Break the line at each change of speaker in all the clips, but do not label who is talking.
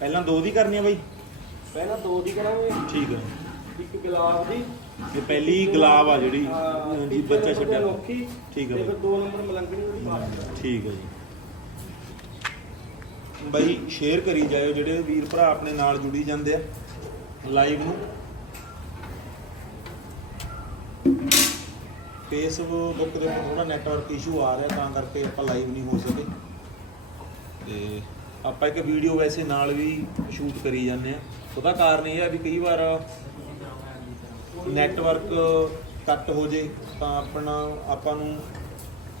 ਪਹਿਲਾਂ ਦੋ ਦੀ ਕਰਨੀ ਆ ਬਾਈ?
ਪਹਿਲਾਂ ਦੋ ਦੀ ਕਰਾਂਗੇ।
ਠੀਕ ਹੈ
ਇੱਕ ਗੁਲਾਬ ਦੀ।
ਇਹ ਪਹਿਲੀ ਗੁਲਾਬ ਆ ਜਿਹੜੀ
ਹਾਂ,
ਜੀ ਬੱਚਾ ਛੱਡਿਆ। ਠੀਕ ਹੈ
ਤੇ
ਬਾਈ।
ਫਿਰ ਦੋ ਨੰਬਰ ਮਲੰਗਣੀ ਪਾ ਦਿੰਦੇ
ਠੀਕ ਹੈ ਜੀ। ਬਾਈ ਸ਼ੇਅਰ ਕਰੀ ਜਾਇਓ ਜਿਹੜੇ ਵੀਰ ਭਰਾ ਆਪਣੇ ਨਾਲ ਜੁੜੀ ਜਾਂਦੇ ਆ ਲਾਈਵ ਨੂੰ। ਫੇਸਬੁੱਕ ਦੇ ਉੱਪਰ ਥੋੜਾ ਨੈਟਵਰਕ ਇਸ਼ੂ ਆ ਰਿਹਾ ਤਾਂ ਕਰਕੇ ਆਪਾਂ ਲਾਈਵ ਨਹੀਂ ਹੋ ਸਕੇ। ਤੇ ਆਪਾਂ ਇੱਕ ਵੀਡੀਓ ਵੈਸੇ ਨਾਲ ਵੀ ਸ਼ੂਟ ਕਰੀ ਜਾਂਦੇ ਆ ਉਹਦਾ ਕਾਰਨ ਇਹ ਆ ਵੀ ਕਈ ਵਾਰ ਨੈਟਵਰਕ ਕੱਟ ਹੋ ਜੇ ਤਾਂ ਆਪਣਾ, ਆਪਾਂ ਨੂੰ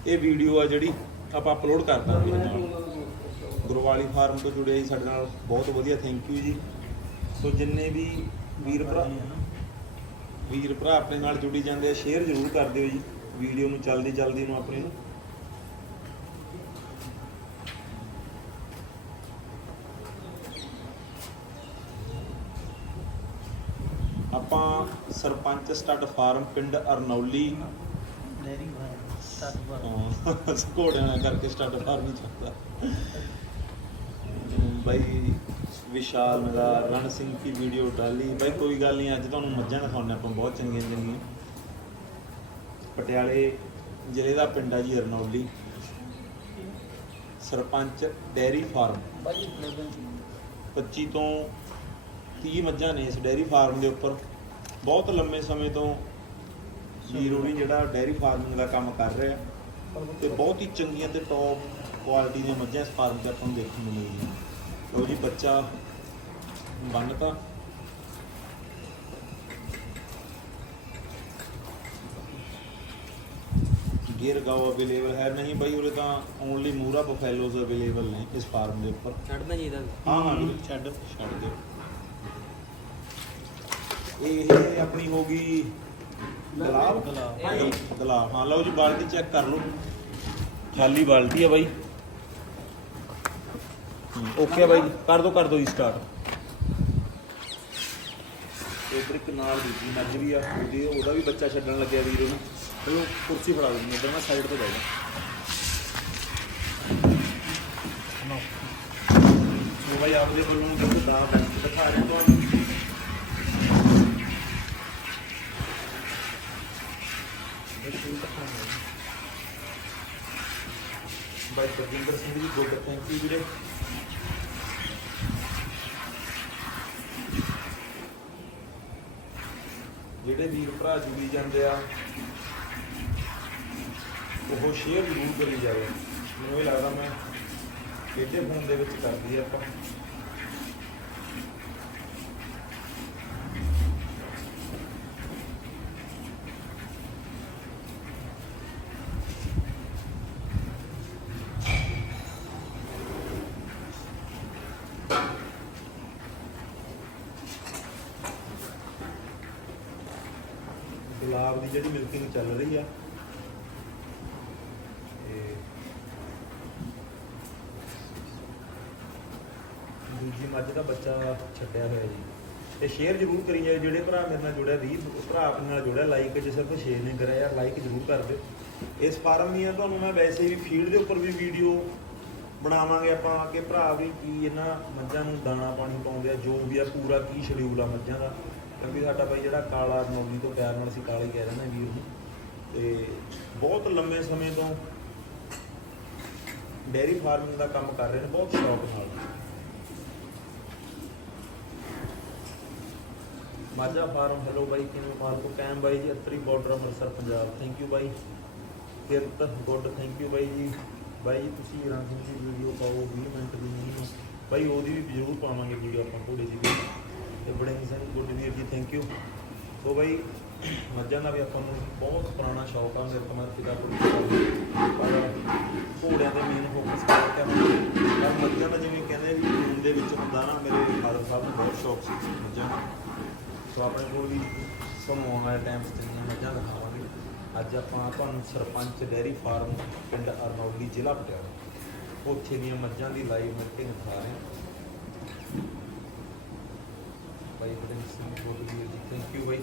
ਇਹ ਵੀਡੀਓ ਆ ਜਿਹੜੀ ਆਪਾਂ ਅਪਲੋਡ ਕਰ ਦਾਂਗੇ। ਇਹਦੇ ਗੁਰਵਾਲੀ ਫਾਰਮ ਤੋਂ ਜੁੜੇ ਜੀ ਸਾਡੇ ਨਾਲ, ਬਹੁਤ ਵਧੀਆ ਥੈਂਕ ਯੂ ਜੀ। ਸੋ ਜਿੰਨੇ ਵੀ ਵੀਰ ਭਰਾ ਵੀਰ ਭਰਾ ਆਪਣੇ ਨਾਲ ਜੁੜੀ ਜਾਂਦੇ ਆ ਸ਼ੇਅਰ ਜ਼ਰੂਰ ਕਰ ਦਿਓ ਜੀ। ਵੀਡੀਓ ਨੂੰ ਜਲਦੀ ਜਲਦੀ ਨੂੰ ਆਪਣੇ ਨੂੰ। ਸਰਪੰਚ ਸਟੱਡ ਫਾਰਮ ਪਿੰਡ ਅਰਨੌਲੀ।
ਡੈਰੀ
ਘੋੜਿਆਂ ਨਾਲ ਕਰਕੇ ਸਟੱਡ ਫਾਰਮ ਹੀ ਚੱਲਦਾ ਬਾਈ ਵਿਸ਼ਾਲ ਨਗਰ ਰਣ ਸਿੰਘ ਦੀ ਵੀਡੀਓ ਡਾਲੀ ਬਾਈ ਕੋਈ ਗੱਲ ਨਹੀਂ, ਅੱਜ ਤੁਹਾਨੂੰ ਮੱਝਾਂ ਦਿਖਾਉਣੇ ਆਪਾਂ, ਬਹੁਤ ਚੰਗੀਆਂ ਚੰਗੀਆਂ। ਪਟਿਆਲੇ ਜ਼ਿਲ੍ਹੇ ਦਾ ਪਿੰਡ ਆ ਜੀ ਅਰਨੌਲੀ। Sarpanch dairy farm.
ਬਾਜੀ
25 ਤੋਂ 30 ਮੱਝਾਂ ਨੇ ਇਸ ਡੈਰੀ ਫਾਰਮ ਦੇ ਉੱਪਰ। ਬਹੁਤ ਲੰਮੇ ਸਮੇਂ ਤੋਂ ਵੀ ਜਿਹੜਾ ਡੈਰੀ ਫਾਰਮਿੰਗ ਦਾ ਕੰਮ ਕਰ ਰਿਹਾ ਤੇ ਬਹੁਤ ਹੀ ਚੰਗੀਆਂ ਤੇ ਟੌਪ ਕੁਆਲਿਟੀ ਦੀਆਂ ਮੱਝਾਂ ਇਸ ਫਾਰਮ ਤੇ ਆਪਾਂ ਨੂੰ ਦੇਖਣ ਨੂੰ ਮਿਲਦੀਆਂ ਲਓ ਜੀ ਬੱਚਾ ਬੰਨਤਾ। ਗੇਰ ਗਾਓ ਅਵੇਲੇਬਲ ਹੈ ਨਹੀਂ ਬਾਈ ਉਰੇ ਤਾਂ ਓਨਲੀ ਮੂਰਾ ਬਫੈਲੋਜ਼ ਅਵੇਲੇਬਲ ਨੇ ਇਸ ਫਾਰਮ ਦੇ ਉੱਪਰ।
ਛੱਡਣਾ ਚਾਹੀਦਾ।
ਹਾਂ ਹਾਂ। ਛੱਡ ਛੱਡ ਦਿਓ। ਇਹ ਆਪਣੀ ਹੋ ਗਈ ਗੁਲਾਬ।
ਗੁਲਾਬ।
ਹਾਂ ਲਓ ਜੀ ਬਾਲਟੀ ਚੈੱਕ ਕਰ ਲਓ। ਖਾਲੀ ਬਾਲਟੀ ਆ ਬਾਈ। ਓਕੇ ਬਾਈ ਕਰ ਦੋ ਕਰ ਦੋ ਜੀ ਸਟਾਰਟ ਇਧਰ ਇੱਕ ਨਾਲ ਦੂਜੀ ਮੱਝ ਵੀ ਆ। ਉਹਦੀ ਉਹਦਾ ਵੀ ਬੱਚਾ ਛੱਡਣ ਲੱਗਿਆ ਵੀਰ ਉਹਨੂੰ। ਚਲੋ ਕੁਰਸੀ ਫੜਾ ਦਿੰਦੀ ਇੱਧਰ ਨਾ ਸਾਈਡ ਤੇ ਬਹਿ ਜਾ। ਉਹ ਬਾਈ ਆਪਦੇ ਵੱਲੋਂ ਦਾ ਬੈਂਕ ਦਿਖਾ ਰਹੇ ਤੁਹਾਨੂੰ ਬਾਈ Barjinder Singh ji, good thank you ਵੀਰੇ। ਜਿਹੜੇ ਵੀਰ ਭਰਾ ਜੁੜੀ ਜਾਂਦੇ ਆ, ਉਹ ਸ਼ੇਅਰ ਜ਼ਰੂਰ ਕਰੀ ਜਾਵੇ ਮੈਨੂੰ ਇਹ ਲੱਗਦਾ ਮੈਂ ਕਿਹਦੇ ਫੋਨ ਦੇ ਵਿੱਚ ਕਰਦੀ ਆ ਆਪਾਂ ਗੁਲਾਬ ਦੀ ਚੱਲ ਰਹੀ ਆ। ਤੇ ਦੂਜੀ ਮੱਝ ਦਾ ਬੱਚਾ ਛੱਡਿਆ ਹੋਇਆ ਜੀ। ਤੇ ਸ਼ੇਅਰ ਜ਼ਰੂਰ ਕਰੀ ਜਾਓ, ਜਿਹੜੇ ਭਰਾ ਮੇਰੇ ਨਾਲ ਜੁੜਿਆ ਵੀ ਭਰਾ ਆਪਣੇ ਨਾਲ ਜੁੜਿਆ ਲਾਈਕ ਜੇ ਸਿਰਫ ਸ਼ੇਅਰ ਨਹੀਂ ਕਰਿਆ ਯਾਰ ਲਾਈਕ ਜ਼ਰੂਰ ਕਰ ਦਿਓ। ਇਸ ਫਾਰਮ ਦੀਆਂ ਤੁਹਾਨੂੰ ਮੈਂ ਵੈਸੇ ਵੀ ਫੀਲਡ ਦੇ ਉੱਪਰ ਵੀ ਵੀਡੀਓ ਬਣਾਵਾਂਗੇ ਆਪਾਂ, ਕਿ ਭਰਾ ਵੀ ਕੀ ਇਹਨਾਂ ਮੱਝਾਂ ਨੂੰ ਦਾਣਾ ਪਾਣੀ ਪਾਉਂਦੇ ਆ, ਜੋ ਵੀ ਆ ਪੂਰਾ ਕੀ ਸ਼ਡਿਊਲ ਆ ਮੱਝਾਂ ਦਾ। ਕਿਉਂਕਿ ਸਾਡਾ ਬਾਈ ਜਿਹੜਾ ਕਾਲਾ ਨੌਲੀ ਤੋਂ ਪਿਆਰ ਨਾਲ ਅਸੀਂ ਕਾਲੇ ਕਹਿ ਰਹੇ ਹਾਂ ਵੀਰ ਨੂੰ। ਤੇ ਬਹੁਤ ਲੰਮੇ ਸਮੇਂ ਤੋਂ ਡੇਅਰੀ ਫਾਰਮਿੰਗ ਦਾ ਕੰਮ ਕਰ ਰਹੇ ਨੇ, ਬਹੁਤ ਸ਼ੌਕ ਨਾਲ। ਮਾਝਾ ਫਾਰਮ, ਹੈਲੋ ਬਾਈ, ਕਿਵੇਂ ਫਾਰਮ ਕੈਮ ਬਾਈ ਜੀ, Attari border Amritsar, Punjab. Thank you ਬਾਈ। ਕਿਰਤ, ਗੁੱਡ ਥੈਂਕ ਯੂ ਬਾਈ ਜੀ। ਬਾਈ ਜੀ, ਤੁਸੀਂ ਰੰਗ ਦੀ ਵੀਡੀਓ ਪਾਓ 20 ਮਿੰਟ ਦੀ ਨਹੀਂ ਬਾਈ, ਉਹਦੀ ਵੀ ਜ਼ਰੂਰ ਪਾਵਾਂਗੇ ਵੀਡੀਓ ਆਪਾਂ ਘੋੜੇ ਦੀ ਵੀ। ਤੇ ਬੜੇ ਸਿੰਘ ਗੁੱਡ ਵੀਰ ਜੀ ਥੈਂਕ ਯੂ ਸੋ ਬਾਈ ਮੱਝਾਂ ਦਾ ਵੀ ਆਪਾਂ ਨੂੰ ਬਹੁਤ ਪੁਰਾਣਾ ਸ਼ੌਕ ਆ, ਮੇਰੇ ਕਮਰ ਪਿਤਾ ਕੋਲ ਪਰ ਘੋੜਿਆਂ ਤੇ ਮੇਨ ਫੋਕਸ ਕਰਕੇ ਆਪਾਂ ਪਰ ਮੱਝਾਂ ਦਾ ਜਿਵੇਂ ਕਹਿੰਦੇ ਵੀ ਖੂਨ ਦੇ ਵਿੱਚ ਹੁੰਦਾ ਨਾ, ਮੇਰੇ ਫਾਦਰ ਸਾਹਿਬ ਨੂੰ ਬਹੁਤ ਸ਼ੌਕ ਸੀ ਮੱਝਾਂ ਦਾ। ਸੋ ਆਪਣੇ ਕੋਲ ਵੀ ਤੁਹਾਨੂੰ ਵਾਲੇ ਟਾਈਮ 'ਚ ਮੱਝਾਂ ਦਿਖਾਵਾਂਗੇ। ਅੱਜ ਆਪਾਂ ਤੁਹਾਨੂੰ ਸਰਪੰਚ ਡੈਰੀ ਫਾਰਮ ਪਿੰਡ ਅਰਨੌਲੀ, ਜ਼ਿਲ੍ਹਾ ਪਟਿਆਲਾ ਉੱਥੇ ਦੀਆਂ ਮੱਝਾਂ ਦੀ ਲਾਈਵ ਮੀਟਿੰਗ ਦਿਖਾ ਰਹੇ। ਹਾਂ ਬਾਈ, ਬੜੇ ਸਿੰਘ ਬਹੁਤ ਵੀਰ ਜੀ। ਥੈਂਕ ਯੂ ਬਾਈ।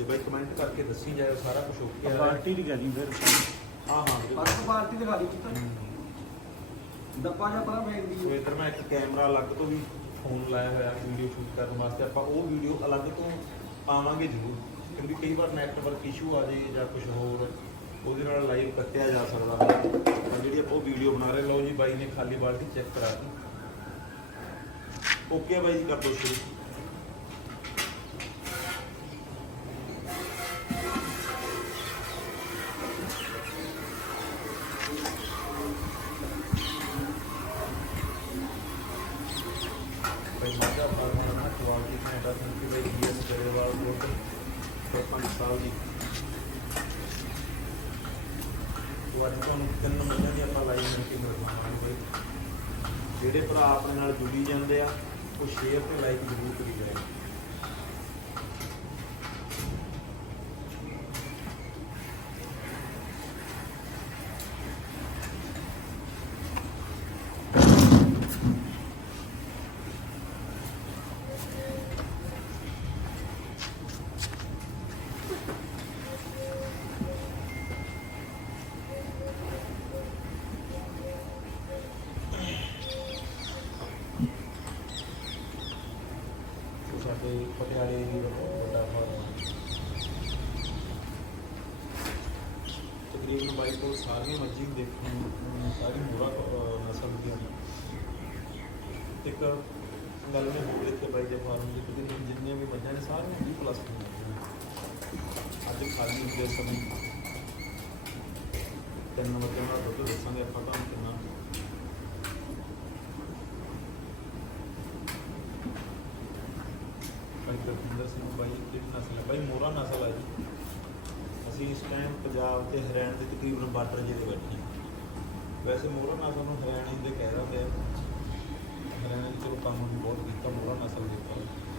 ਤੇ ਬਾਈ ਕਮੈਂਟ ਕਰਕੇ ਦੱਸੀ ਜਾਇਓ ਸਾਰਾ ਕੁਝ ਓਕੇ ਆ।
ਪਾਰਟੀ ਦੀ ਗੱਲ ਫਿਰ।
ਹਾਂ ਹਾਂ ਵੀਰੇ।
ਪਾਰਟੀ ਦਿਖਾ ਦੀ ਪੁੱਤ। ਦੱਪਾ ਜਿਹਾ ਪਰਾਂ ਫੇਂਕ
ਸੋ
ਦੀ
ਇਧਰ ਮੈਂ ਇੱਕ ਕੈਮਰਾ ਅਲੱਗ ਤੋਂ ਵੀ ਫੋਨ ਲਾਇਆ ਹੋਇਆ ਵੀਡੀਓ ਸ਼ੂਟ ਕਰਨ ਵਾਸਤੇ। ਆਪਾਂ ਉਹ ਵੀਡੀਓ ਅਲੱਗ ਤੋਂ ਪਾਵਾਂਗੇ ਜ਼ਰੂਰ। ਕਿਉਂਕਿ ਕਈ ਵਾਰ ਨੈਟਵਰਕ ਇਸ਼ੂ ਆ ਜਾਏ ਜਾਂ ਕੁਝ ਹੋਰ ਉਹਦੇ ਨਾਲ ਲਾਈਵ ਕੱਟਿਆ ਜਾ ਸਕਦਾ ਹੈ। ਤਾਂ ਜਿਹੜੀ ਆਪਾਂ ਉਹ ਵੀਡੀਓ ਬਣਾ ਰਹੇ ਲਓ ਜੀ ਬਾਈ ਨੇ ਖਾਲੀ ਬਾਲਟੀ ਚੈੱਕ ਕਰਾ ਦਿੱਤੀ। ਓਕੇ ਬਾਈ ਜੀ ਕਰ ਦੋ ਸ਼ੁਰੂ। ਆਪਣੇ ਨਾਲ ਜੁੜੀ ਜਾਂਦੇ ਆ ਉਹ ਸ਼ੇਅਰ ਤੇ ਲਾਈਕ ਇੱਕ ਗੱਲ ਮੈਂ ਹੋਰ ਦੇਖਿਆ ਬਾਈ ਦੇ ਫਾਰਮ ਦੇ ਤਕਰੀਬਨ ਜਿੰਨੀਆਂ ਵੀ ਮੱਝਾਂ ਨੇ ਸਾਰੀਆਂ 20 ਪਲੱਸ ਨੇ ਅੱਜ ਖਾਲੀ ਦੇ ਸਮੇਂ। ਤਿੰਨ ਮੱਝਾਂ ਦਾ ਦੁੱਧ ਦੱਸਾਂਗੇ ਆਪਾਂ ਤੁਹਾਨੂੰ ਕਿੰਨਾ। ਭਾਈ ਗੁਰਪਿੰਦਰ ਸਿੰਘ ਬਾਈ ਕਿਹੜੀ ਨਸਲ ਹੈ ਬਾਈ ਮੋਰਾ ਨਸਲ ਹੈ ਜੀ। ਅਸੀਂ ਇਸ ਟਾਈਮ ਪੰਜਾਬ ਤੇ ਹਰਿਆਣਾ ਦੇ ਤਕਰੀਬਨ ਬਾਰਡਰ ਜਿਹੜੇ ਬੈਠੇ ਹਾਂ। ਵੈਸੇ ਮੋਰਾ ਨਸਲ ਨੂੰ ਹਰਿਆਣੇ ਦੇ ਕਹਿ ਦਿੰਦੇ ਆ। ਹਰਿਆਣਾ ਚਲੋ ਕੰਮ ਵੀ ਬਹੁਤ ਕੀਤਾ ਮੋਰਾ ਨਸਲ ਦੇ ਉੱਪਰ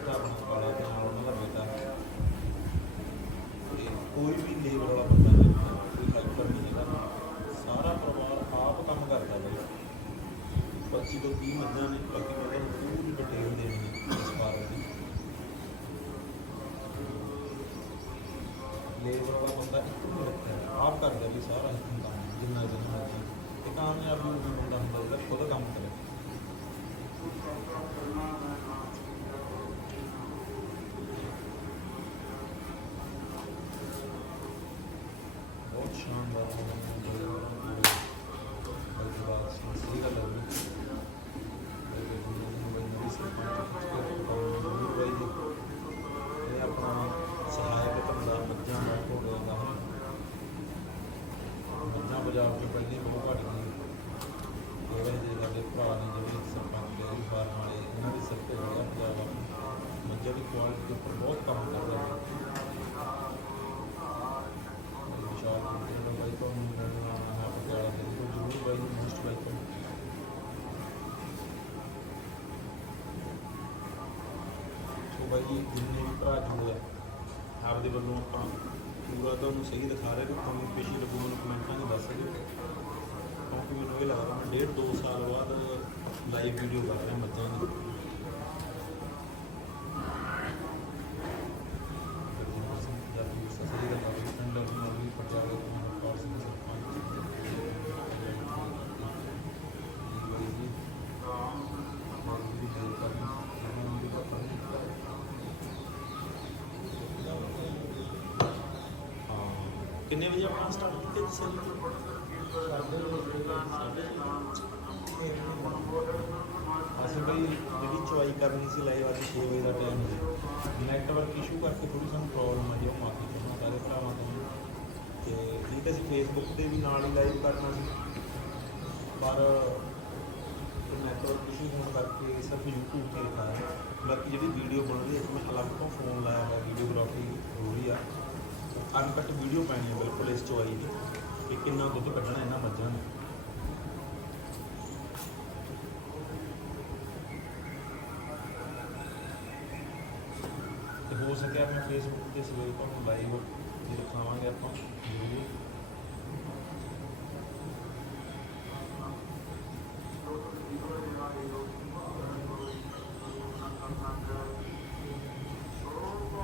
ਵੀ ਬੈਠਾ ਆਪਣਾ ਕਾਲਾ ਤੇ ਨਾਲ ਉਹਨਾਂ ਦਾ ਬੇਟਾ ਤੇ ਕੋਈ ਵੀ ਲੇਬਰ ਵਾਲਾ ਬੰਦਾ ਮੱਝਾਂ ਦਾ ਘੋੜਿਆਂ ਬਹੁਤ ਘੱਟ ਗਈ ਜਿਹੜੇ ਜੇ ਸਾਡੇ ਭਰਾ ਨੇ ਜਿਹੜੇ ਸਰਪੰਚ ਡੇਅਰੀ ਫਾਰਮ ਵਾਲੇ, ਇਹਨਾਂ ਦੇ ਸਿਰ ਤੇ ਜਿਹੜਾ ਪੰਜਾਬ ਮੱਝਾਂ ਦੀ ਕੁਆਲਿਟੀ ਉੱਪਰ ਬਹੁਤ ਕੰਮ ਕਰਦਾ। ਬਾਈ ਜੀ ਜਿੰਨੇ ਵੀ ਭਰਾ ਜੁੜੇ ਆ, ਆਪਦੇ ਵੱਲੋਂ ਆਪਾਂ ਪੂਰਾ ਤੁਹਾਨੂੰ ਸਹੀ ਦਿਖਾ ਰਹੇ ਹਾਂ ਤੁਹਾਨੂੰ ਪੇਸ਼ੀ ਲੱਗੂ ਮੈਨੂੰ ਕਮੈਂਟਾਂ 'ਚ ਦੱਸ ਦਿਓ। ਕਿਉਂਕਿ ਮੈਨੂੰ ਇਹ ਲੱਗਦਾ ਮੈਂ ਡੇਢ ਦੋ ਸਾਲ ਬਾਅਦ ਲਾਈਵ ਵੀਡੀਓ ਕਰ ਰਿਹਾ ਮੱਝਾਂ ਦੀ। ਕਿੰਨੇ ਆਪਣਾ ਸਟਾਰਟ ਕੀਤਾ ਤੁਸੀਂ ਅਸੀਂ ਬਈ ਜਿਹੜੀ ਚੁਆਈ ਕਰਨੀ ਸੀ ਲਾਈਵ ਅੱਜ 6 ਵਜੇ ਦਾ ਟਾਈਮ ਸੀ। ਨੈਟਵਰਕ ਇਸ਼ੂ ਕਰਕੇ ਥੋੜੀ ਸਾਨੂੰ ਪ੍ਰੋਬਲਮ ਆ ਜੀ, ਉਹ ਮਾਫੀ ਚਾਹੁੰਦਾ ਸਾਰੇ ਭਰਾਵਾਂ ਤੋਂ। ਤੇ ਠੀਕ ਹੈ ਅਸੀਂ ਫੇਸਬੁੱਕ ਤੇ ਵੀ ਨਾਲ ਹੀ ਲਾਈਵ ਕਰਨਾ ਸੀ। ਪਰ ਨੈਟਵਰਕ ਇਸ਼ੂ ਹੋਣ ਕਰਕੇ ਸਿਰਫ YouTube ਤੇ ਦਿਖਾਇਆ ਬਾਕੀ ਜਿਹੜੀ ਵੀਡੀਓ ਬਣ ਰਹੀ ਹੈ ਮੈਂ ਅਲੱਗ ਤੋਂ ਫੋਨ ਲਾਇਆ ਹੋਇਆ ਵੀਡੀਓਗ੍ਰਾਫੀ ਹੋ ਰਹੀ ਆ। ਅਨਕਟ ਵੀਡੀਓ ਪੈਣੀ ਹੈ ਬਿਲਕੁਲ ਇਸ ਚੋਂ ਆਈ ਦੀ ਕਿ ਕਿੰਨਾ ਦੁੱਧ ਕੱਢਣਾ ਇਹਨਾਂ ਮੱਝਾਂ ਨੇ। ਤੇ ਹੋ ਸਕਿਆ ਆਪਣੇ ਫੇਸਬੁੱਕ ਤੇ ਸਵੇਰ ਤੁਹਾਨੂੰ ਲਾਈਵ ਦਿਖਾਵਾਂਗੇ ਆਪਾਂ ਵੀਡੀਓ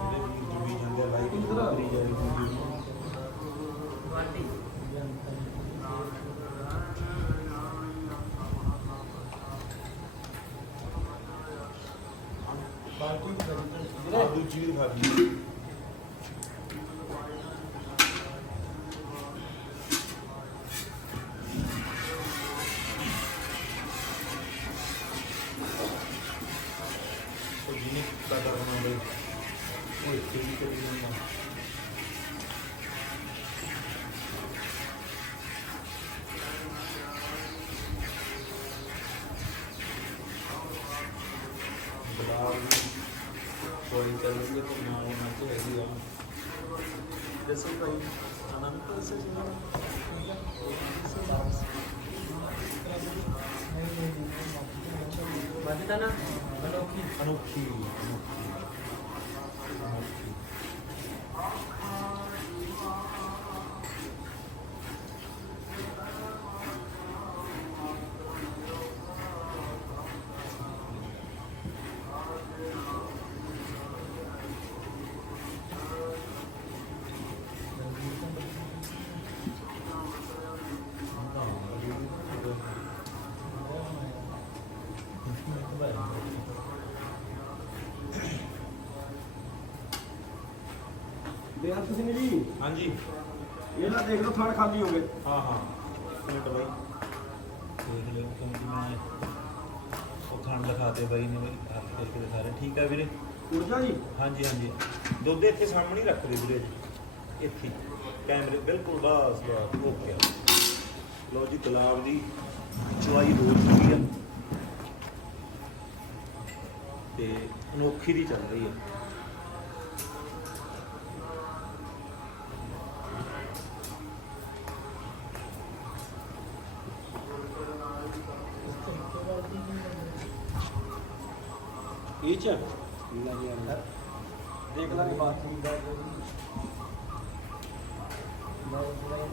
ਜਿਹੜੇ ਵੀ ਜੁੜੀ ਜਾਂਦੇ ਆ ਲਾਈਕ ਕਰੀ ਜਾਰੀ ਵੀਡੀਓ ਨੂੰ ਆਹ ਦੂਜੀ ਵੀ ਦਿਖਾ ਦਿੰਦੇ ਦੱਸੋ ਭਾਈ ਅਨੰਤ ਸੇ
ਵੱਜਦਾ ਨਾ ਅਨੋਖੀ
ਅਨੋਖੀ ਅਨੋਖੀ ਅਨੋਖੀ
ਬੇਅੰਤ ਸਿੰਘ ਜੀ
ਹਾਂਜੀ।
ਇਹ ਨਾ ਦੇਖ ਲਓ ਥਣ ਖਾਲੀ ਹੋ ਗਏ।
ਹਾਂ ਹਾਂ। ਮਿੰਟ ਬਾਈ ਦੇਖ ਲਿਓ ਕਿਉਂਕਿ ਮੈਂ ਉਹ ਖਾਣ ਦਿਖਾਤੇ ਬਾਈ ਨੇ ਬਈ ਹੱਥ ਕਰਕੇ ਦਿਖਾ ਰਹੇ ਠੀਕ ਆ ਵੀਰੇ?
ਉਰਜਾ ਜੀ?
ਹਾਂਜੀ ਹਾਂਜੀ। ਦੁੱਧ ਇੱਥੇ ਸਾਹਮਣੇ ਹੀ ਰੱਖ ਦੇ ਵੀਰੇ। ਇੱਥੇ। ਕੈਮਰੇ ਬਿਲਕੁਲ ਬਸ ਬਸ। ਓਕੇ। ਲਓ ਜੀ ਗੁਲਾਬ ਦੀ ਚੁਆਈ ਹੋ ਚੁੱਕੀ ਆ। ਤੇ ਅਨੋਖੀ ਦੀ ਚੱਲ ਰਹੀ ਹੈ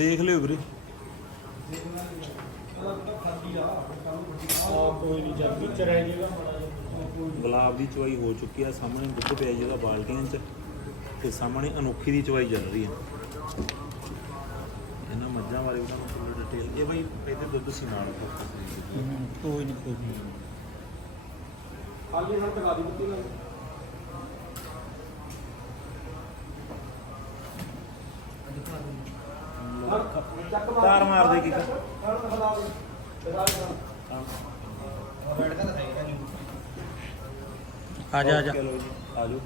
ਦੇਖ
ਲਿਓ ਵੀਰੇ।
ਕੋਈ ਨਹੀਂ ਜਦ ਵਿੱਚ ਰਹਿ ਜਾਏਗਾ ਮਾੜਾ ਜਿਹਾ।
ਗੁਲਾਬ ਦੀ ਚੁਆਈ ਹੋ ਚੁੱਕੀ ਆ ਸਾਹਮਣੇ ਦੁੱਧ ਪਿਆ ਜੀ ਉਹਦਾ ਬਾਲਟੀਆਂ 'ਚ ਤੇ ਸਾਹਮਣੇ ਅਨੋਖੀ ਦੀ ਚੁਆਈ ਚੱਲ ਰਹੀ ਆ। ਇਹਨਾਂ ਮੱਝਾਂ ਬਾਰੇ ਵੀ ਤੁਹਾਨੂੰ ਫੁੱਲ ਡਿਟੇਲ ਇਹ ਬਾਈ ਇਹਦੇ ਦੁੱਧ ਸੀ ਨਾਲ।
ਕੋਈ ਨਹੀਂ ਕੋਈ ਨਹੀਂ
ਖਾਲੀ ਹੱਥ ਲਗਾ ਦੀ ਦਿੱਤੀ ਨਾ ਚੱਕ
ਤਾਰ ਮਾਰ ਦੇ ਕੀ
ਆ ਜਾ ਆ ਜਾ।
ਓਕੇ ਲਓ ਜੀ ਆ ਜਾਓ।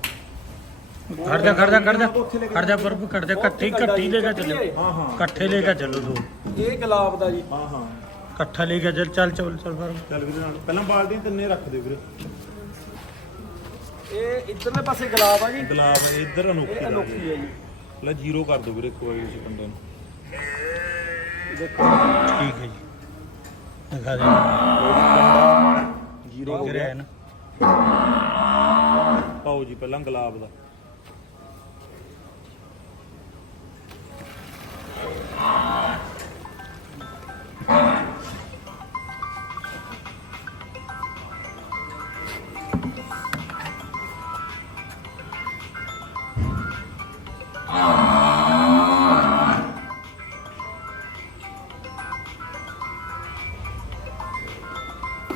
ਖੜ ਜਾ ਖੜ ਜਾ ਖੜ ਜਾ। ਖੜ ਜਾ ਪਰ ਖੜ ਜਾ। ਇਕੱਠੀ ਇਕੱਠੀ ਲੈ ਕੇ ਚੱਲੋ।
ਹਾਂ। ਹਾਂ
ਇਕੱਠੇ ਲੈ ਕੇ ਚੱਲੋ ਦੋ।
ਇਹ ਗੁਲਾਬ ਦਾ ਜੀ।
ਹਾਂ ਹਾਂ।
ਇਕੱਠਾ ਲੈ ਕੇ ਚੱਲ ਚੱਲ ਚੱਲ ਚੱਲ ਪਰ
ਚੱਲ ਵੀਰੇ ਨਾਲ। ਪਹਿਲਾਂ ਬਾਲਟੀਆਂ ਤਿੰਨੇ ਰੱਖ ਦਿਓ ਵੀਰੇ।
ਇਹ ਇਧਰਲੇ ਪਾਸੇ ਗੁਲਾਬ ਆ ਜੀ।
ਗੁਲਾਬ ਇੱਧਰ ਅਨੋਖੀ ਦਾ
ਅਨੋਖੀ ਹੈ ਜੀ।
ਲੈ ਜ਼ੀਰੋ ਕਰ ਦਿਓ ਵੀਰੇ ਕੋਈ ਇਸ ਕੰਡੇ ਨੂੰ।
ਦੇਖੋ
ਠੀਕ ਹੈ ਜੀ। ਦਿਖਾ ਦੇ।
ਜ਼ੀਰੋ ਹੋ ਗਿਆ।
ਹੈ ਨਾ
ਪਾਓ ਜੀ ਪਹਿਲਾਂ ਗੁਲਾਬ ਦਾ।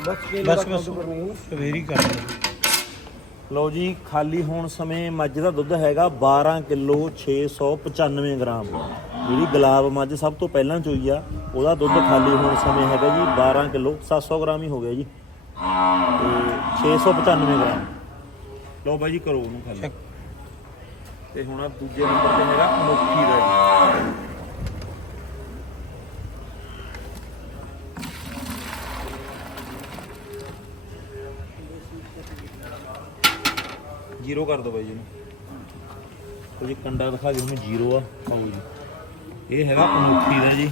ਬਸ
ਬਸ ਸਵੇਰੀ ਕਰ ਲਓ।
ਜੀ ਖਾਲੀ ਹੋਣ ਸਮੇਂ ਮੱਝ ਦਾ ਦੁੱਧ ਹੈਗਾ 12 ਕਿਲੋ 695 ਗ੍ਰਾਮ। ਜਿਹੜੀ ਗੁਲਾਬ ਮੱਝ ਸਭ ਤੋਂ ਪਹਿਲਾਂ ਚੋਈ ਆ ਉਹਦਾ ਦੁੱਧ ਖਾਲੀ ਹੋਣ ਸਮੇਂ ਹੈਗਾ ਜੀ 12 ਕਿਲੋ 700 ਗ੍ਰਾਮ ਹੀ ਹੋ ਗਿਆ ਜੀ। ਤੇ 695 ਗ੍ਰਾਮ। ਲਓ ਬਾਈ ਜੀ ਕਰੋ ਉਹਨੂੰ ਖਾਲੀ। ਤੇ ਹੁਣ ਆਹ ਦੂਜੇ ਨੰਬਰ ਤੇ ਹੈਗਾ ਅਨੋਖੀ ਦਾ ਜੀ। ਜ਼ੀਰੋ ਕਰ ਦੋ ਬਾਈ ਜੀ ਨੂੰ। ਜੀ ਕੰਡਾ ਦਿਖਾ ਦਿਓ ਮੈਨੂੰ ਜ਼ੀਰੋ ਆ। ਪਾਓ ਜੀ। ਇਹ ਹੈਗਾ ਅਨੋਖੀ ਦਾ ਜੀ।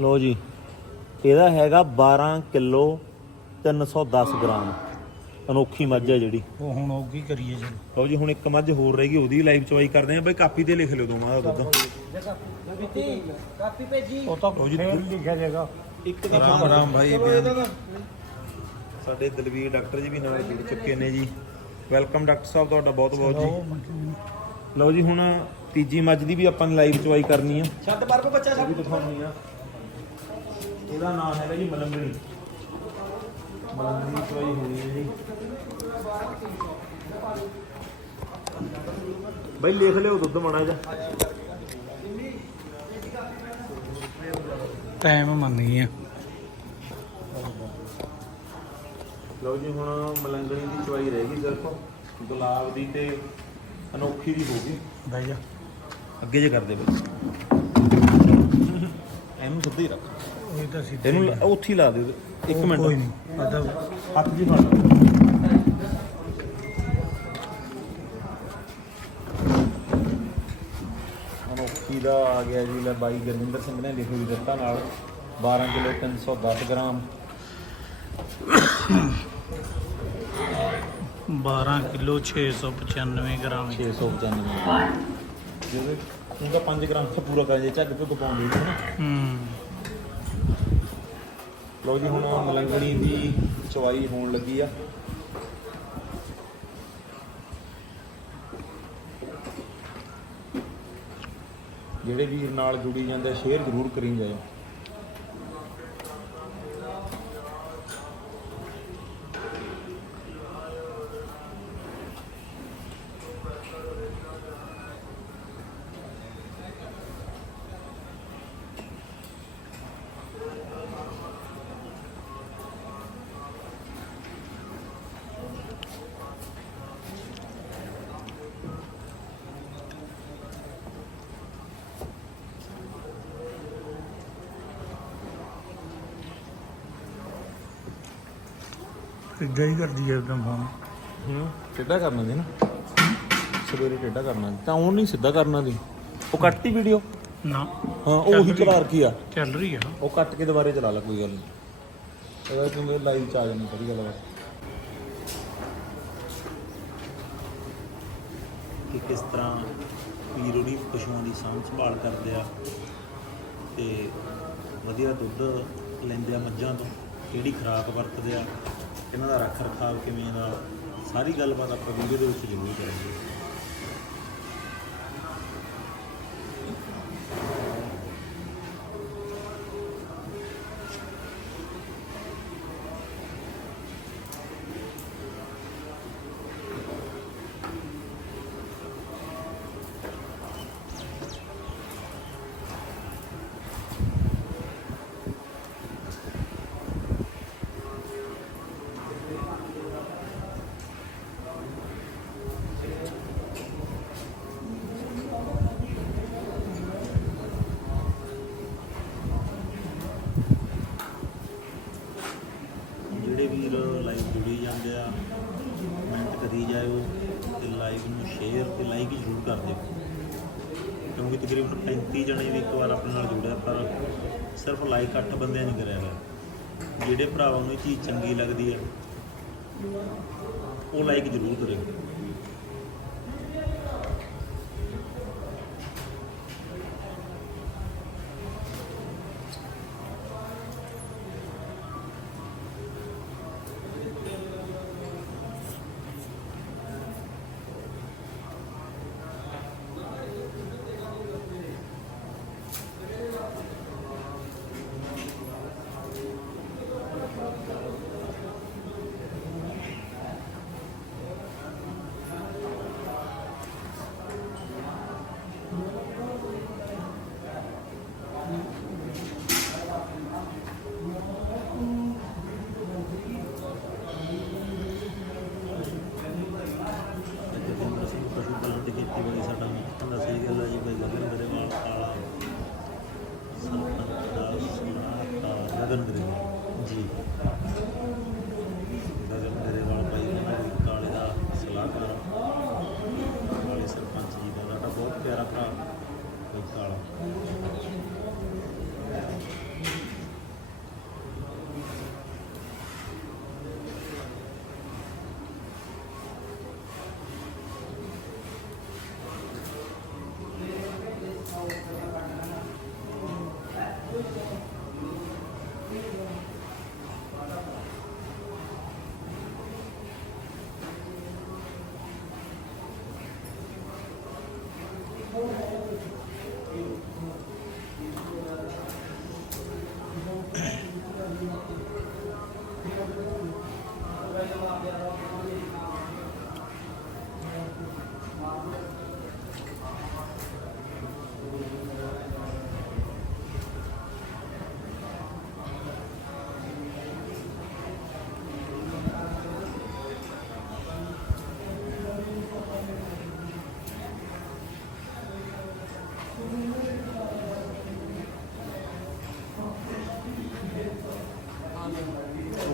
ਲੋ ਜੀ ਇਹਦਾ ਹੈਗਾ 12 ਕਿਲੋ 310 ਗ੍ਰਾਮ। ਅਨੋਖੀ ਮੱਝ ਹੈ ਜਿਹੜੀ।
ਉਹ ਹੁਣ ਉਹ ਕੀ ਕਰੀਏ ਜੀ?
ਲਓ ਜੀ ਹੁਣ ਇੱਕ ਮੱਝ ਹੋਰ ਰਹਿ ਗਈ ਉਹਦੀ ਲਾਈਵ ਚਵਾਈ ਕਰਦੇ ਆ ਬਈ ਕਾਪੀ ਤੇ ਲਿਖ ਲਿਓ ਦੋਵਾਂ ਦਾ ਦੁੱਧ।
ਕਾਪੀ ਭੇਜੀ
ਉਹ ਤਾਂ
ਲਓ ਜੀ,
ਫੇਰ ਲਿਖਿਆ ਜਾਏਗਾ।
ਇੱਕ ਦਾ
ਰਾਮ ਰਾਮ ਭਾਈ ਬਿਆਨ
ਸਾਡੇ ਦਲਵੀਰ ਡਾਕਟਰ ਜੀ ਵੀ ਨਾਲ ਜੁੜ ਚੁੱਕੇ ਨੇ ਜੀ। ਵੈਲਕਮ ਡਾਕਟਰ ਸਾਹਿਬ ਤੁਹਾਡਾ ਬਹੁਤ ਬਹੁਤ ਜੀ। ਲਓ ਜੀ ਹੁਣ ਤੀਜੀ ਮੱਝ ਦੀ ਵੀ ਆਪਾਂ ਨੇ ਲਾਈਵ ਚਵਾਈ ਕਰਨੀ ਆ।
ਛੱਡ ਪਰ ਬੱਚਾ ਛੱਡ
ਵੀ ਦਿਖਾਉਣੀ ਆ। ਇਹਦਾ ਨਾਮ ਹੈਗਾ ਜੀ ਮਲੰਗਣੀ। ਮਲੰਗਣੀ ਦੀ ਚਵਾਈ ਹੋਣੀ ਹੈ ਜੀ। ਬਈ ਲਿਖ ਲਿਓ ਦੁੱਧ ਮਣਾ ਜਾ
ਟਾਈਮ ਮੰਨੀ ਆ।
ਲਓ ਜੀ ਹੁਣ ਮਲੰਗਣੀ ਦੀ ਚਵਾਈ ਰਹਿ ਗਈ ਸਿਰਫ ਗੁਲਾਬ ਦੀ ਤੇ ਅਨੋਖੀ ਦੀ ਹੋ ਗਈ।
ਬਹਿ ਜਾ।
ਅੱਗੇ ਜੇ ਕਰਦੇ ਬਈ। ਇਹਨੂੰ ਸਿੱਧਾ ਹੀ ਰੱਖ।
ਇਹ ਤਾਂ ਸਿੱਧੇ
ਇਹਨੂੰ ਲਾ- ਉੱਥੇ ਹੀ ਲਾ ਦਿਓ। ਇੱਕ
ਕੋਈ
ਮਿੰਟ।
ਨਹੀਂ। ਅਦਬ
ਹੱਥ ਜੀ ਫੜ ਲਓ। ਅਨੋਖੀ ਦਾ ਆ ਗਿਆ ਜੀ ਲੈ ਬਾਈ ਗੁਰਵਿੰਦਰ ਸਿੰਘ ਨੇ ਲਿਖੋ ਵੀ ਦਿੱਤਾ ਨਾਲ। 12 ਕਿਲੋ 310 ਗ੍ਰਾਮ।
12 kilo 695 gram.
695 ਜਿਹਦੇ ਉਹਦਾ 5 ਗ੍ਰਾਮ ਤੋਂ ਪੂਰਾ ਕਰ ਜੇ ਝੱਗ ਤੋਂ ਪਾਉਂਦੇ ਨਾ।
ਹੂੰ।
ਲਓ ਜੀ, ਹੁਣ ਮਲੰਗਣੀ ਦੀ ਚਵਾਈ ਹੋਣ ਲੱਗੀ ਆ। ਜਿਹੜੇ ਵੀਰ ਨਾਲ ਜੁੜੀ ਜਾਂਦੇ ਸ਼ੇਅਰ ਜ਼ਰੂਰ ਕਰੀ ਜਾਇਓ।
ਸਿੱਧਾ ਹੀ ਕਰਦੀ ਹੈ ਇੱਕਦਮ ਫੋਨ
ਹੂੰ ਟੇਢਾ ਕਰਨਾ ਦੀ ਨਾ। ਸਵੇਰੇ ਟੇਢਾ ਕਰਨਾ ਤਾਂ ਉਹ ਨਹੀਂ ਸਿੱਧਾ ਕਰਨਾ ਦੀ ਉਹ ਕੱਟਤੀ ਵੀਡੀਓ
ਨਾ।
ਹਾਂ ਉਹ ਉਹੀ ਚਲਾ ਰੱਖੀ ਆ?
ਚੱਲ ਰਹੀ ਆ।
ਉਹ ਕੱਟ ਕੇ ਦੁਬਾਰੇ ਚਲਾ ਲੈ ਕੋਈ ਗੱਲ ਨਹੀਂ। ਇਹਦਾ ਕਿਉਂਕਿ ਲਾਈਵ ਚ ਆ ਜਾਣੀ ਸਾਰੀ ਗੱਲ ਬਸ ਕਿ ਕਿਸ ਤਰ੍ਹਾਂ ਵੀਰ ਉਹਦੀ ਪਸ਼ੂਆਂ ਦੀ ਸਾਂਭ ਸੰਭਾਲ ਕਰਦੇ ਆ ਤੇ ਵਧੀਆ ਦੁੱਧ ਲੈਂਦੇ ਆ ਮੱਝਾਂ ਤੋਂ ਕਿਹੜੀ ਖੁਰਾਕ ਵਰਤਦੇ ਆ? ਇਹਨਾਂ ਦਾ ਰੱਖ ਰਖਾਵ ਕਿਵੇਂ ਦਾ ਸਾਰੀ ਗੱਲਬਾਤ ਆਪਾਂ ਵੀਡੀਓ ਦੇ ਵਿੱਚ ਜ਼ਰੂਰ ਕਰਾਂਗੇ। ਤੇ ਨੂੰ ਸ਼ੇਅਰ ਤੇ ਲਾਈਕ ਜ਼ਰੂਰ ਕਰ ਦਿਓ। ਕਿਉਂਕਿ ਤਕਰੀਬਨ 35 ਜਣੇ ਵੀ ਇੱਕ ਵਾਰ ਆਪਣੇ ਨਾਲ ਜੁੜਿਆ, ਪਰ ਸਿਰਫ ਲਾਈਕ 8 ਬੰਦਿਆਂ ਨੇ ਕਰਿਆ ਹੋਇਆ। ਜਿਹੜੇ ਭਰਾਵਾਂ ਨੂੰ ਇਹ ਚੀਜ਼ ਚੰਗੀ ਲੱਗਦੀ ਹੈ, ਉਹ ਲਾਈਕ ਜ਼ਰੂਰ ਕਰਿਓ।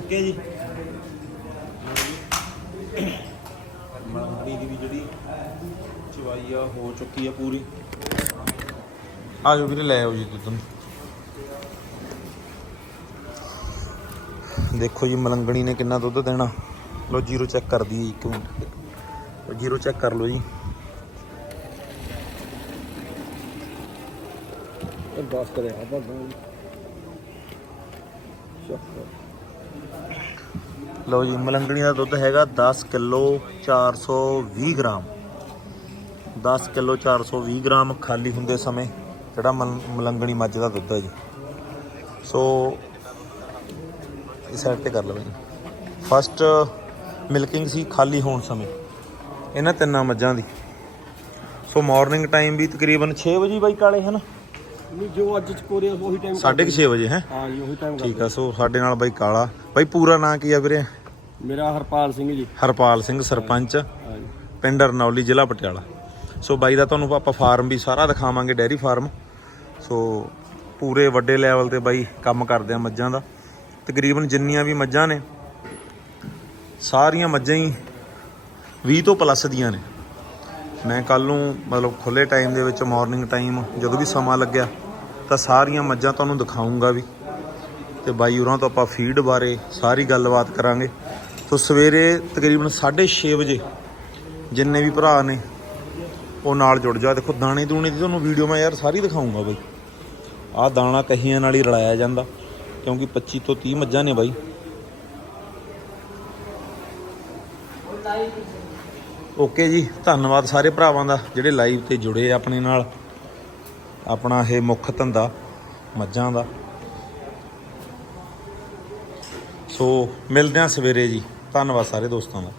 ਓਕੇ ਜੀ। ਮਲੰਗੜੀ ਦੀ ਵੀ ਜਿਹੜੀ ਚਵਾਈ ਆ ਹੋ ਚੁੱਕੀ ਆ ਪੂਰੀ। ਆ ਜਾਓ ਵੀਰੇ ਲੈ ਆਓ ਜੀ ਦੁੱਧ ਨੂੰ। ਦੇਖੋ ਜੀ ਮਲੰਗਣੀ ਨੇ ਕਿੰਨਾ ਦੁੱਧ ਦੇਣਾ। ਲੋ ਜੀਰੋ ਚੈੱਕ ਕਰ ਦਈਏ ਇੱਕ ਮਿੰਟ। ਜੀਰੋ ਚੈੱਕ ਕਰ ਲਓ ਜੀ।
ਇਹ ਬਸ ਕਰੇ ਆ
ਲਓ ਜੀ ਮਲੰਗਣੀ ਦਾ ਦੁੱਧ ਹੈਗਾ 10 ਕਿਲੋ 420 ਗ੍ਰਾਮ। 10 ਕਿਲੋ 420 ਗ੍ਰਾਮ ਖਾਲੀ ਹੁੰਦੇ ਸਮੇਂ ਜਿਹੜਾ ਮਲ- ਮਲੰਗਣੀ ਮੱਝ ਦਾ ਦੁੱਧ ਹੈ ਜੀ। ਸੋ ਇਸ ਸਾਈਡ ਤੇ ਕਰ ਜੀ। ਫਸਟ ਮਿਲਕਿੰਗ ਸੀ ਖਾਲੀ ਹੋਣ ਸਮੇਂ। ਇਹਨਾਂ ਤਿੰਨਾਂ ਮੱਝਾਂ ਦੀ। ਸੋ ਮਾਰਨਿੰਗ ਟਾਈਮ ਵੀ ਤਕਰੀਬਨ 6 ਵਜੇ ਬਾਈ ਕਾਲੇ ਹਨ
ਨਹੀਂ ਜੋ ਅੱਜ ਚ ਕੋਰੀਆ ਉਹੀ ਟਾਈਮ
6:30 ਵਜੇ ਹੈ?
ਹਾਂ ਜੀ ਉਹੀ ਟਾਈਮ
ਠੀਕ ਆ। ਸੋ ਸਾਡੇ ਨਾਲ ਬਾਈ ਕਾਲਾ। ਬਾਈ ਪੂਰਾ ਨਾਂ ਕੀ ਆ ਵੀਰੇ?
ਮੇਰਾ ਹਰਪਾਲ ਸਿੰਘ ਜੀ।
ਹਰਪਾਲ ਸਿੰਘ ਸਰਪੰਚ। ਪਿੰਡ ਰਨੌਲੀ ਜ਼ਿਲ੍ਹਾ ਪਟਿਆਲਾ। ਸੋ ਬਾਈ ਦਾ ਤੁਹਾਨੂੰ ਆਪਾਂ ਫਾਰਮ ਵੀ ਸਾਰਾ ਦਿਖਾਵਾਂਗੇ ਡੈਰੀ ਫਾਰਮ। ਸੋ ਪੂਰੇ ਵੱਡੇ ਲੈਵਲ ਤੇ ਬਾਈ ਕੰਮ ਕਰਦੇ ਆ ਮੱਝਾਂ ਦਾ। ਤਕਰੀਬਨ ਜਿੰਨੀਆਂ ਵੀ ਮੱਝਾਂ ਨੇ ਸਾਰੀਆਂ ਮੱਝਾਂ ਹੀ 20 ਤੋਂ ਪਲੱਸ ਦੀਆਂ ਨੇ। ਮੈਂ ਕੱਲ ਨੂੰ ਮਤਲਬ ਖੁੱਲੇ ਟਾਈਮ ਦੇ ਵਿੱਚ ਮਾਰਨਿੰਗ ਟਾਈਮ ਜਦੋਂ ਵੀ ਸਮਾਂ ਲੱਗਿਆ ਤਾਂ ਸਾਰੀਆਂ ਮੱਝਾਂ ਤੁਹਾਨੂੰ ਦਿਖਾਉਂਗਾ ਵੀ। ਤੇ ਬਾਈ ਹੋਰਾਂ ਤੋਂ ਆਪਾਂ ਫੀਡ ਬਾਰੇ ਸਾਰੀ ਗੱਲਬਾਤ ਕਰਾਂਗੇ। ਸੋ ਸਵੇਰੇ ਤਕਰੀਬਨ 6:30 ਵਜੇ ਜਿੰਨੇ ਵੀ ਭਰਾ ਨੇ, ਉਹ ਨਾਲ ਜੁੜ ਜਾ ਦੇਖੋ, ਦਾਣੇ ਦੂਣੇ ਦੀ ਤੁਹਾਨੂੰ ਵੀਡੀਓ ਮੈਂ ਯਾਰ ਸਾਰੀ ਦਿਖਾਉਂਗਾ ਬਾਈ। ਆਹ ਦਾਣਾ ਕਹੀਆਂ ਨਾਲ ਹੀ ਰਲਾਇਆ ਜਾਂਦਾ, ਕਿਉਂਕਿ 25 ਤੋਂ 30 ਮੱਝਾਂ ਨੇ ਬਾਈ। ਓਕੇ ਜੀ, ਧੰਨਵਾਦ ਸਾਰੇ ਭਰਾਵਾਂ ਦਾ ਜਿਹੜੇ ਲਾਈਵ ਤੇ ਜੁੜੇ ਆਪਣੇ ਨਾਲ। ਆਪਣਾ ਇਹ ਮੁੱਖ ਧੰਦਾ ਮੱਝਾਂ ਦਾ। ਸੋ ਮਿਲਦੇ ਹਾਂ ਸਵੇਰੇ ਜੀ। ਧੰਨਵਾਦ ਸਾਰੇ ਦੋਸਤਾਂ ਦਾ।